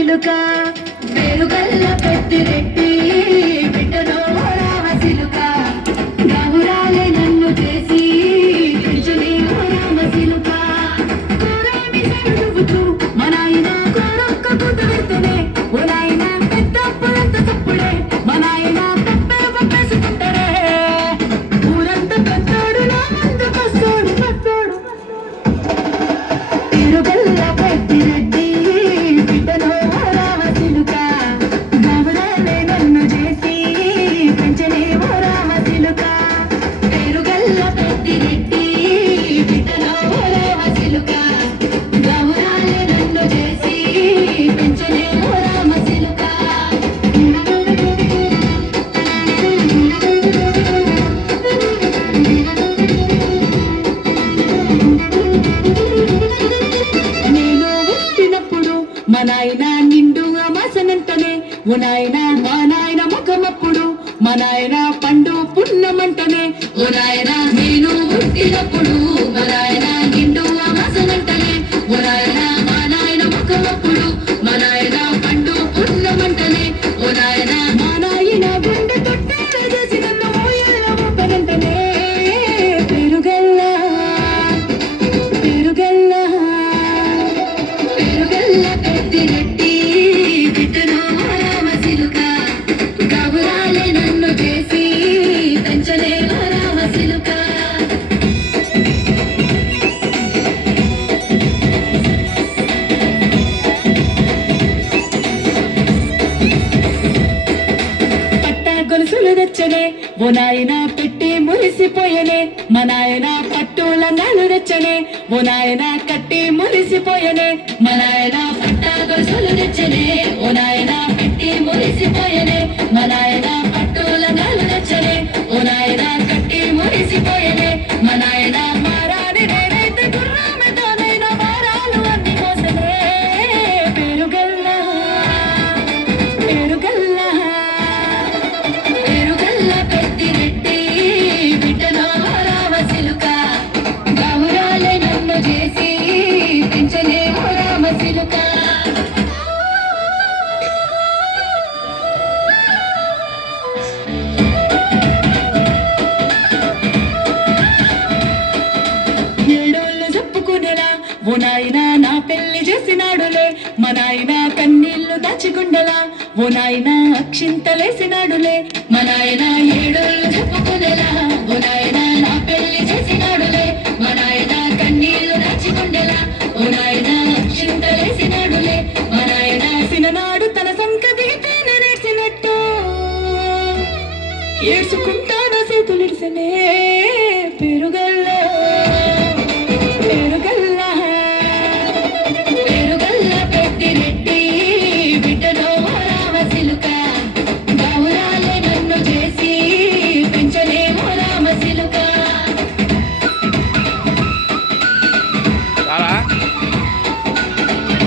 సిలుక పేరుగల్ల పెద్దిరెడ్డి బిడ్డలో రామ సిలుక గౌరాలే నన్ను చేసి పెంచలే రామ సిలుక కోరామి సరువుతూ మన ఆయన కోరొక్క కూతురుతూనే ఓ నాయన పెద్ద పురంత తప్పుడే మన ఆయన తప్పేరు పప్పేసుకుంటారే ఊరంతా పెద్దోడు నా ముందు కస్తోడు పెద్దోడు పేరుగల్ల పెద్దిరెడ్డి బిడ్డలో రామ సిలుక గౌరాలే నన్ను చేసి పెంచలే రామ సిలుక పేరుగల్ల పెద్దిరెడ్డి బిడ్డలో రామ సిలుక గౌరాలే నన్ను చేసి పెంచలే రామ సిలుక నేను పుట్టినప్పుడు మా నాయన నిండు అమాసనంటనే ఓ నాయన మా నాయన ముఖమప్పుడు మా నాయన పండు పున్నమంటనే ఓ నాయన నేను పుట్టినప్పుడు మా నాయన నిండు అమాసనంటనే ఓ నాయన మా నాయన ముఖమప్పుడు మా నాయన పండు పున్నమంటనే ఓ నాయన మా నాయన గుండె తొట్టేల చేసి నన్ను మోయల ఊపనంటనే పెరుగల్లా పెరుగల్లా పెరుగల్ల పెద్దిరెడ్డి బిడ్డలో రామ సిలుక గౌరాలే నన్ను చేసి పెంచలే రామ సిలుక పట్ట గొలుసులు తెచ్చనే ఓ నాయన పెట్టి మురిసిపోయనే మా నాయన పట్టు లంగాలు తెచ్చనే ఓ నాయన కట్టి మురిసిపోయనే మా నాయన పట్ట గొలుసులు తెచ్చనే ఓ నాయన పెట్టి మురిసిపోయనే మా నాయన పట్టు లంగాలు తెచ్చనే ఓ నాయన కట్టి మురిసిపోయనే మా నాయన మారాని నేనైతే గుర్రామెతోనైనా మారాలు అన్ని మోసనే పెరుగల్లా పెరుగల్లా పేరుగల్ల పెద్దిరెడ్డి బిడ్డలో రామ సిలుక గౌరాలే నన్ను చేసి పెంచలే రామ సిలుక ఏడోళ్ళు చెప్పుకునేలా ఓ నాయన నా పెళ్లి చేసినాడులే మా నాయన కన్నీళ్లు దాచిగుండలా ఓ నాయన అక్షింతలేసినాడులే మా నాయన ఏడోళ్ళు చెప్పుకునేలా ఓ నాయన నా పెళ్లి చేసినాడులే మా నాయన కన్నీళ్లు దాచిగుండలా ఓ నాయన అక్షింతలేసినాడులే మా నాయన సిననాడు తన సంకతి తేనె నేర్చినట్టు ఏడ్చుకుంటాన చేతులిడిసనే పెరుగల్లా